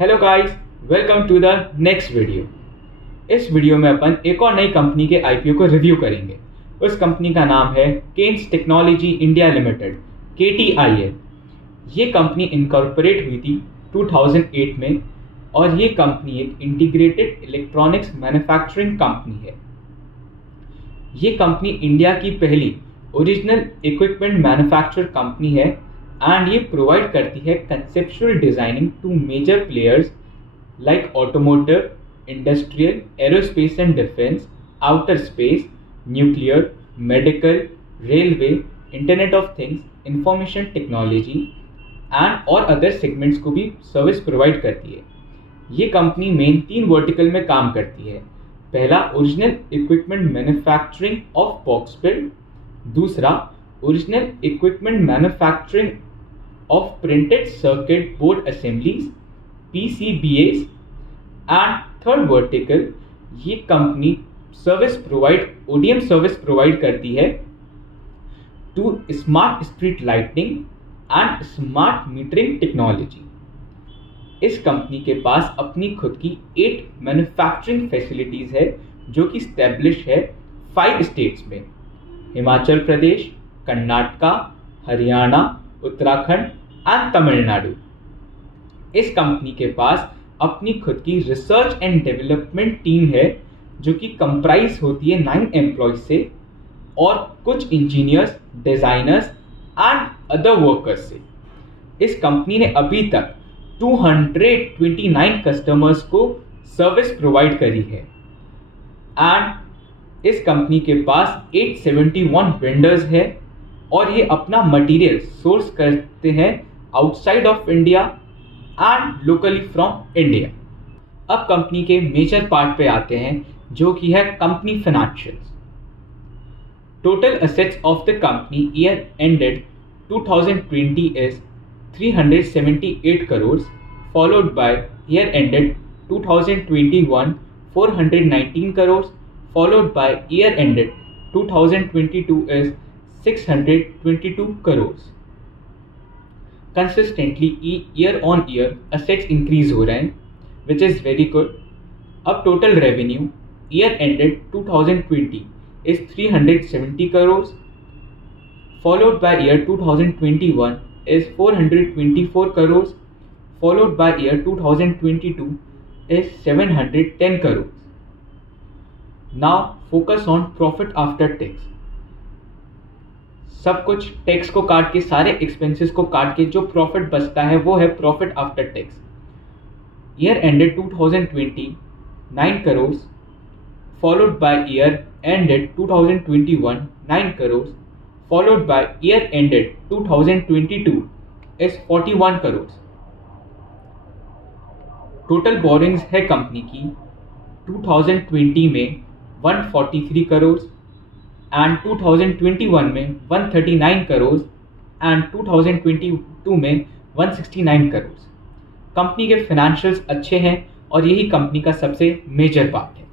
Hello guys, welcome to the next video. इस video में अपन एक और नई कंपनी के आईपीओ को रिव्यू करेंगे। उस कंपनी का नाम है Kaynes technology India limited, KTIL। ये कंपनी इनकॉर्पोरेट हुई थी 2008 में और ये कंपनी एक इंटीग्रेटेड इलेक्ट्रॉनिक्स मैन्युफैक्चरिंग कंपनी है। ये कंपनी इंडिया की पहली ओरिजिनल इक्विपमेंट मैन्युफैक्चर कंपनी है एंड ये प्रोवाइड करती है conceptual designing to major players like automotive, industrial, aerospace and defence, outer space, nuclear, medical, railway, internet of things, information technology and और other segments को भी service provide करती है। ये कंपनी मेन 3 वर्टिकल में काम करती है। पहला, original equipment manufacturing of box build. दूसरा, original equipment manufacturing of printed circuit board assemblies, PCBAs, and third vertical, ये कंपनी ODM सर्विस प्रोवाइड करती है to smart street lighting and smart metering technology. इस कंपनी के पास अपनी खुद की 8 मैन्युफैक्चरिंग फैसिलिटीज है जो कि स्टैब्लिश है 5 स्टेट्स में: हिमाचल प्रदेश, कर्नाटका, हरियाणा, उत्तराखंड एंड तमिलनाडु। इस कंपनी के पास अपनी खुद की रिसर्च एंड डेवलपमेंट टीम है जो कि कंप्राइज होती है 9 एम्प्लॉयज से और कुछ engineers, designers and other workers से। इस कंपनी ने अभी तक 229 कस्टमर्स को सर्विस प्रोवाइड करी है एंड इस कंपनी के पास 871 वेंडर्स है और ये अपना मटेरियल सोर्स करते हैं outside of India and locally from India. अब कंपनी के मेजर पार्ट पे आते हैं जो कि है company financials. Total assets of the company year ended 2020 is 378 crores, followed by year ended 2021 419 crores, followed by year ended 2022 is 622 crores। Consistently year on year assets increase हो रहे हैं विच इज़ वेरी गुड। अब total revenue year ended 2020 is 370 crores, followed by year 2021 is 424 crores, followed by year 2022 is 710 crores। Now focus on profit after tax। सब कुछ tax को काट के, सारे एक्सपेंसेस को काट के जो प्रॉफिट बचता है वो है profit after tax. Year ended 2020 9 crores, followed by year ended 2021 9 crores, followed by year ended 2022 is 41 crores। Total borings है कंपनी की 2020 में 143 crores एंड 2021 में 139 crores एंड 2022 में 169 crores। कंपनी के फाइनेंशियल्स अच्छे हैं और यही कंपनी का सबसे मेजर पार्ट है।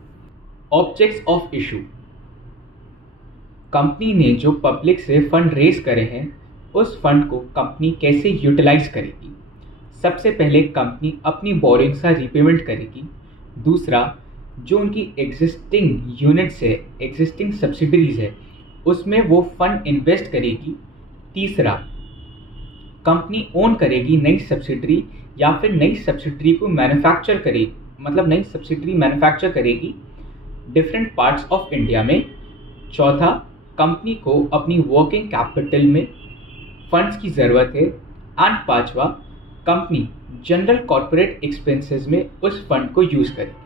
Objects of issue. कंपनी ने जो पब्लिक से फंड रेज करे हैं उस फंड को कंपनी कैसे यूटिलाइज करेगी। सबसे पहले कंपनी अपनी बोरिंग्स का रीपेमेंट करेगी। दूसरा, जो उनकी एग्जिस्टिंग यूनिट्स है, एग्जिस्टिंग सब्सिडरीज है, उसमें वो फंड इन्वेस्ट करेगी। तीसरा, कंपनी ओन करेगी नई सब्सिडरी या फिर नई सब्सिडरी को मैन्युफैक्चर करेगी, मतलब नई सब्सिडरी मैन्युफैक्चर करेगी डिफरेंट पार्ट्स ऑफ इंडिया में। चौथा, कंपनी को अपनी वर्किंग कैपिटल में फंड्स की ज़रूरत है। एंड पांचवा, कंपनी जनरल कॉर्पोरेट एक्सपेंसेस में उस फंड को यूज़ करेगी।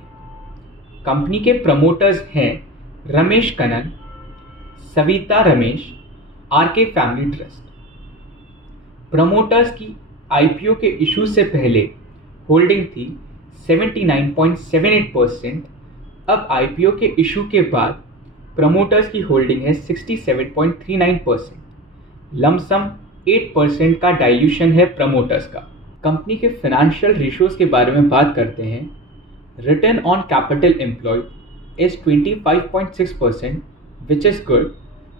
कंपनी के प्रमोटर्स हैं Ramesh Kannan, Savita Ramesh, RK family trust. Promoters की आईपीओ के इशू से पहले होल्डिंग थी 79.78%। अब आईपीओ के इशू के बाद प्रमोटर्स की होल्डिंग है 67.39%। लमसम 8% का डाइल्यूशन है प्रमोटर्स का। कंपनी के फाइनेंशियल रेशियोज के बारे में बात करते हैं। Return on capital employed is 25.6%, which is good.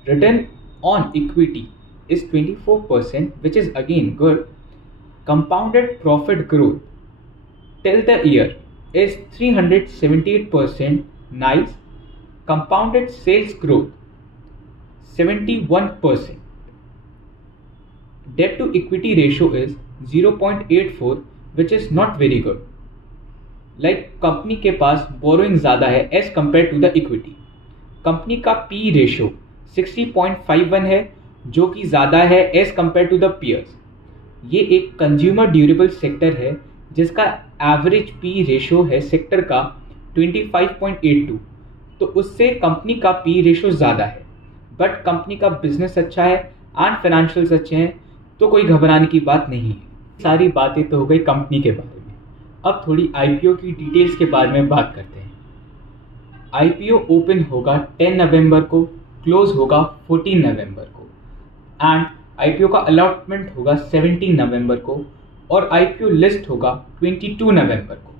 Return on equity is 24%, which is again good. Compounded profit growth till the year is 378%, nice. Compounded sales growth 71%. Debt to equity ratio is 0.84, which is not very good. Like company के पास borrowing ज़्यादा है as compare to the equity. Company का P ratio 60.51 है, जो कि ज़्यादा है as compare to the peers. ये एक कंज्यूमर ड्यूरेबल सेक्टर है जिसका एवरेज पी रेशियो है सेक्टर का 25.82, तो उससे कंपनी का पी रेशियो ज़्यादा है. बट कंपनी का बिजनेस अच्छा है एंड फाइनेंशियल्स अच्छे हैं, तो कोई घबराने की बात नहीं है. सारी बातें तो हो गई कंपनी के बारे में. अब थोड़ी आईपीओ की डिटेल्स के बारे में बात करते हैं. आईपीओ ओपन होगा 10 नवंबर को, क्लोज होगा 14 नवंबर को एंड आईपीओ का अलॉटमेंट होगा 17 नवंबर को और आईपीओ लिस्ट होगा 22 नवंबर को.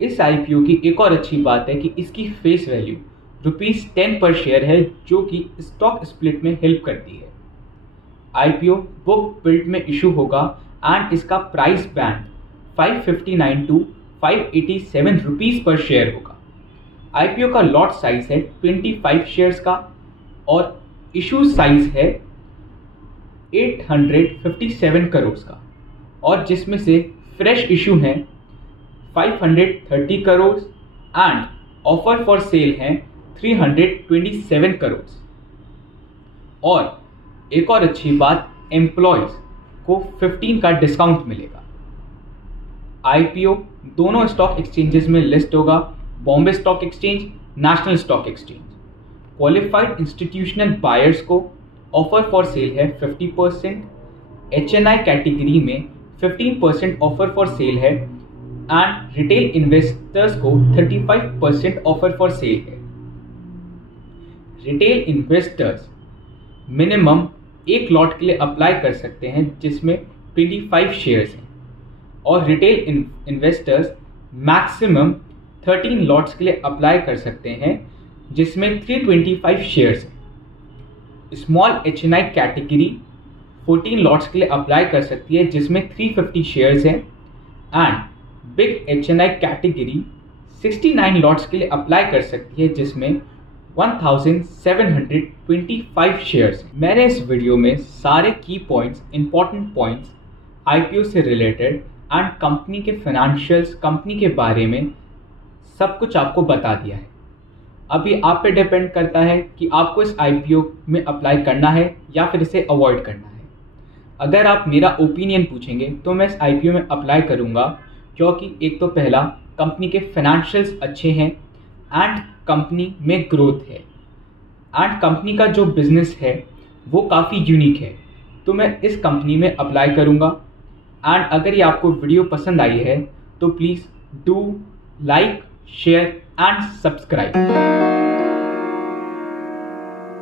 इस आईपीओ की एक और अच्छी बात है कि इसकी फेस वैल्यू ₹10 पर शेयर है, जो कि स्टॉक स्प्लिट में हेल्प करती है. आईपीओ बुक बिल्ड में इशू होगा एंड इसका प्राइस बैंड 559 टू 587 रुपीज़ पर शेयर होगा. आईपीओ का लॉट साइज है 25 शेयर्स का और इशू साइज है 857 करोड़ का, और जिसमें से फ्रेश इशू हैं 530 crore and offer for sale हैं 327 करोड़. और एक और अच्छी बात, एम्प्लॉयज़ को 15 का डिस्काउंट मिलेगा. आईपीओ दोनों स्टॉक एक्सचेंजेस में लिस्ट होगा, Bombay stock exchange, national stock exchange. Qualified institutional buyers को ऑफर फॉर सेल है 50%, एचएनआई कैटेगरी में 15% ऑफर फॉर सेल है एंड रिटेल इन्वेस्टर्स को 35% ऑफर फॉर सेल है. रिटेल इन्वेस्टर्स मिनिमम एक लॉट के लिए अप्लाई कर सकते हैं जिसमें 25 शेयर्स हैं, और रिटेल इन्वेस्टर्स मैक्सिमम 13 लॉट्स के लिए अप्लाई कर सकते हैं जिसमें 325 शेयर्स हैं. स्मॉल एचएनआई कैटेगरी 14 लॉट्स के लिए अप्लाई कर सकती है जिसमें 350 शेयर्स हैं and big HNI category 69 lots के लिए अप्लाई कर सकती है जिसमें 1725 शेयर्स हैं. मैंने इस वीडियो में सारे की पॉइंट्स, इंपॉर्टेंट पॉइंट्स आईपीओ से रिलेटेड एंड कंपनी के फाइनेंशियल्स, कंपनी के बारे में सब कुछ आपको बता दिया है. अभी आप पे डिपेंड करता है कि आपको इस आईपीओ में अप्लाई करना है या फिर इसे अवॉइड करना है. अगर आप मेरा ओपिनियन पूछेंगे तो मैं इस आईपीओ में अप्लाई करूँगा, क्योंकि एक तो पहला, कंपनी के फाइनेंशियल्स अच्छे हैं एंड कंपनी में ग्रोथ है एंड कंपनी का जो बिज़नेस है वो काफ़ी यूनिक है, तो मैं इस कंपनी में अप्लाई करूँगा. एंड अगर ये आपको वीडियो पसंद आई है तो please do like, share and subscribe.